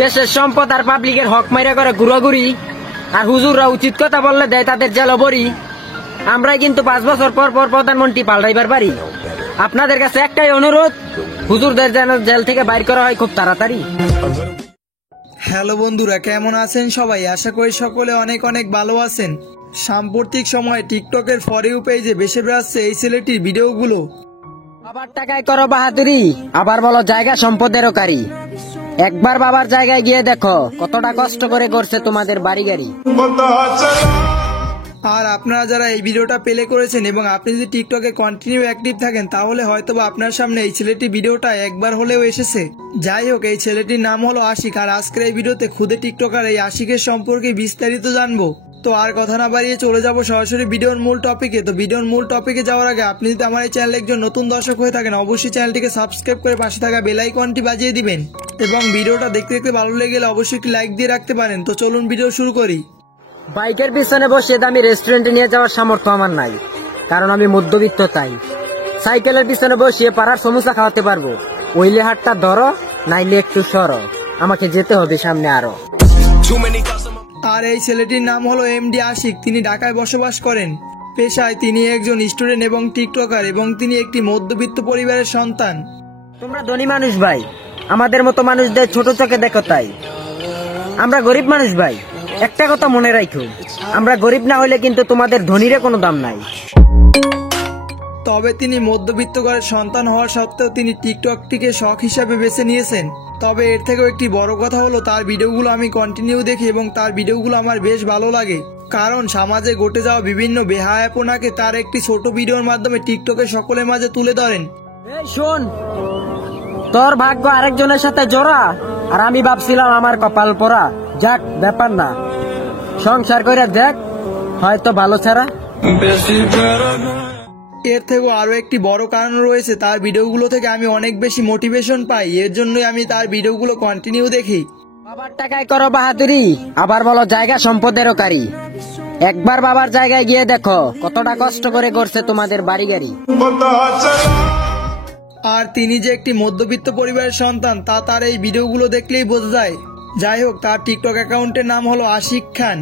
দেশের সম্পদ আর পাবলিকের হক মাইরা করে ঘুরাঘুরি, আর হুজুররা উচিত কথা বললে দেয় তাদের জেলবরি। আমরাই কিন্তু 5 বছর পর পর প্রধানমন্ত্রী পাল্টাইবার পারি। আপনাদের কাছে একটাই অনুরোধ, হুজুরদের যেন জেল থেকে বাইর করা হয় খুব তাড়াতাড়ি। হ্যালো বন্ধুরা, কেমন আছেন সবাই? আশা করি সকলে অনেক অনেক ভালো আছেন। সাম্প্রতিক সময়ে টিকটকের ফর ইউ পেজে বেশি বেড়াচ্ছে এই ছেলেটির ভিডিওগুলো। বাবার টাকায় করো বাহাদুরি, আবার বলো জায়গা সম্পদেরও কারি। একবার বাবার জায়গায় গিয়ে দেখো কতটা কষ্ট করে করছে তোমাদের বাড়ি গাড়ি। আর আপনারা যারা এই ভিডিওটা প্লে করেছেন এবং আপনি যদি টিকটকে কন্টিনিউ অ্যাক্টিভ থাকেন, তাহলে হয়তোবা আপনার সামনে এই ছেলেটির ভিডিওটা একবার হলেও এসেছে। যাই হোক, এই ছেলেটির নাম হলো আশিক, আর আজকের এই ভিডিওতে খুদে টিকটকার এই আশিকের সম্পর্কে বিস্তারিত জানবো। তো আর কথা না বাড়িয়ে চলে যাব সরাসরি ভিডিওর মূল টপিকে। তো ভিডিওর মূল টপিকে যাওয়ার আগে আপনি যদি আমার এই চ্যানেলে একজন নতুন দর্শক হয়ে থাকেন, অবশ্যই চ্যানেলটিকে সাবস্ক্রাইব করে পাশে থাকা বেল আইকনটি বাজিয়ে দিবেন, এবং ভিডিওটা দেখতে দেখতে ভালো লেগে গেলে অবশ্যই একটি লাইক দিয়ে রাখতে পারেন। তো চলুন ভিডিও শুরু করি। বাইকের পিছনে বসে দামি রেস্টুরেন্টে নিয়ে যাওয়ার সামর্থ্য আমার নাই, কারণ আমি মধ্যবিত্ত। তাই সাইকেলের পিছনে বসিয়ে পাড়ার সমুচা খাওয়াতে পারবো। ওইলে হাটটা ধরো, নাইলে একটু সরো, আমাকে যেতে হবে সামনে আরো। আর এই ছেলেটির নাম হলো এমডি আশিক। তিনি ঢাকায় বসবাস করেন। পেশায় তিনি একজন স্টুডেন্ট এবং টিকটকার, এবং তিনি একটি মধ্যবিত্ত পরিবারের সন্তান। তোমরা ধনী মানুষ ভাই, আমাদের মতো মানুষদের ছোট চোখে দেখো। তাই আমরা গরিব মানুষ ভাই, একটা কথা মনে রাখো, আমরা গরিব না হলে কিন্তু তোমাদের ধনীরে কোনো দাম নাই। তবে তিনি মধ্যবিত্ত ঘরের সন্তান হওয়ার সত্ত্বেও তিনি টিকটকটিকে শখ হিসাবে বেছে নিয়েছেন। তবে এর থেকেও একটি বড় কথা হলো, তার ভিডিওগুলো আমি কন্টিনিউ দেখি এবং তার ভিডিওগুলো আমার বেশ ভালো লাগে, কারণ সমাজে ঘটে যাওয়া বিভিন্ন বেহায়াপনাকে তার একটি ছোট ভিডিওর মাধ্যমে টিকটকে সকলের মাঝে তুলে ধরেন। এই শোন, তোর ভাগ্য আরেকজনের সাথে জোড়া, আর আমি ভাবছিলাম আমার কপাল পরা। যাক, ব্যাপার না, সংসার করে দেখ, হয়তো ভালো ছাড়া। এর থেকেও আরো একটি বড় কারণ রয়েছে, তার ভিডিওগুলো থেকে আমি অনেক বেশি মোটিভেশন পাই। এর জন্যই আমি তার ভিডিওগুলো কন্টিনিউ দেখি। বাবার টাকায় করো বাহাদুরি, আবার বলো জায়গা সম্পদেরও কারি। একবার বাবার জায়গায় গিয়ে দেখো কতটা কষ্ট করে করছে তোমাদের বাড়ি গাড়ি। আর তিনি যে একটি মধ্যবিত্ত পরিবারের সন্তান তা তার এই ভিডিওগুলো দেখলেই বোঝা যায়। যাই হোক, তার টিকটক অ্যাকাউন্টের নাম হলো আশিক খান,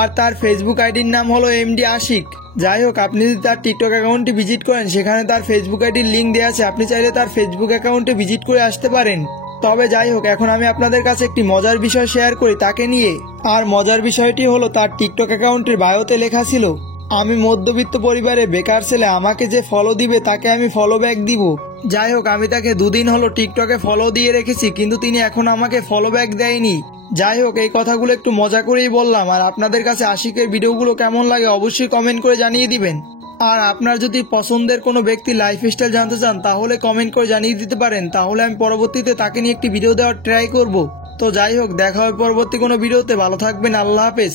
আর তার ফেসবুক আইডির নাম হলো এমডি আশিক। যাই হোক, আপনি যদি তার টিকটক অ্যাকাউন্টে ভিজিট করেন, সেখানে তার ফেসবুক আইডির লিঙ্ক দেওয়া আছে, আপনি চাইলে তার ফেসবুক অ্যাকাউন্টে ভিজিট করে আসতে পারেন। তবে যাই হোক, এখন আমি আপনাদের কাছে একটি মজার বিষয় শেয়ার করি তাকে নিয়ে। আর মজার বিষয়টি হলো, তার টিকটক অ্যাকাউন্টের বায়োতে লেখা ছিল, আমি মধ্যবিত্ত পরিবারে বেকার ছেলে, আমাকে যে ফলো দিবে তাকে আমি ফলো ব্যাক দিব। যাই হোক, আমি তাকে 2 দিন হলো টিকটকে ফলো দিয়ে রেখেছি, কিন্তু তিনি এখন আমাকে ফলো ব্যাক দেয়নি। যাই হোক, এই কথাগুলো একটু মজা করেই বললাম। আর আপনাদের কাছে আশিকের ভিডিওগুলো কেমন লাগে অবশ্যই কমেন্ট করে জানিয়ে দিবেন। আর আপনার যদি পছন্দের কোনো ব্যক্তির লাইফস্টাইল জানতে চান, তাহলে কমেন্ট করে জানিয়ে দিতে পারেন, তাহলে আমি পরবর্তীতে তাকে নিয়ে একটি ভিডিও দেওয়ার ট্রাই করব। তো যাই হোক, দেখা হবে পরবর্তী কোনো ভিডিওতে। ভালো থাকবেন, আল্লাহ হাফেজ।